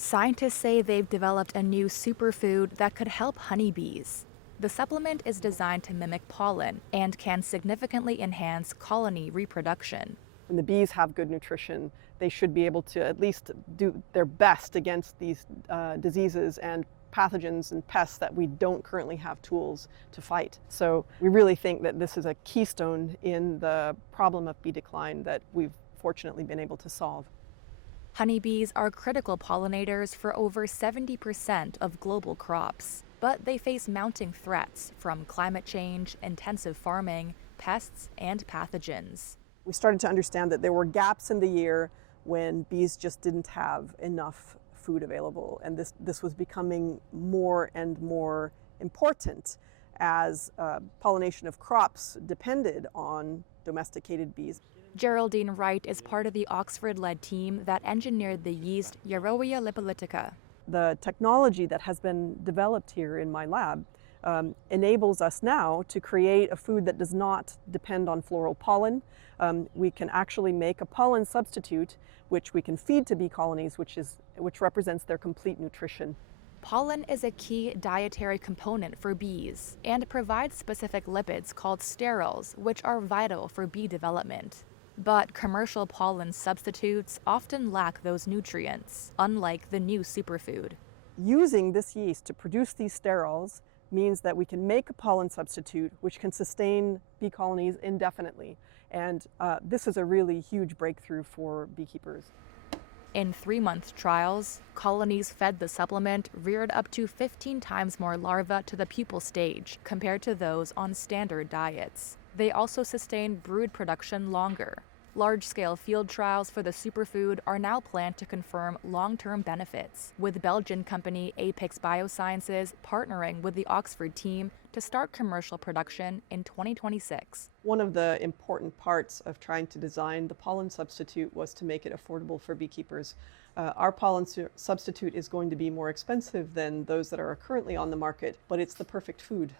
Scientists say they've developed a new superfood that could help honeybees. The supplement is designed to mimic pollen and can significantly enhance colony reproduction. When the bees have good nutrition, they should be able to at least do their best against these diseases and pathogens and pests that we don't currently have tools to fight. So we really think that this is a keystone in the problem of bee decline that we've fortunately been able to solve. Honeybees are critical pollinators for over 70% of global crops, but they face mounting threats from climate change, intensive farming, pests, and pathogens. We started to understand that there were gaps in the year when bees just didn't have enough food available, and this was becoming more and more important as pollination of crops depended on domesticated bees. Geraldine Wright is part of the Oxford-led team that engineered the yeast Yersinia lipolytica. The technology that has been developed here in my lab enables us now to create a food that does not depend on floral pollen. We can actually make a pollen substitute which we can feed to bee colonies, which represents their complete nutrition. Pollen is a key dietary component for bees and provides specific lipids called sterols, which are vital for bee development. But commercial pollen substitutes often lack those nutrients, unlike the new superfood. Using this yeast to produce these sterols means that we can make a pollen substitute which can sustain bee colonies indefinitely. And this is a really huge breakthrough for beekeepers. In 3-month trials, colonies fed the supplement reared up to 15 times more larvae to the pupal stage compared to those on standard diets. They also sustained brood production longer. Large-scale field trials for the superfood are now planned to confirm long-term benefits, with Belgian company Apex Biosciences partnering with the Oxford team to start commercial production in 2026. One of the important parts of trying to design the pollen substitute was to make it affordable for beekeepers. Our pollen substitute is going to be more expensive than those that are currently on the market, but it's the perfect food.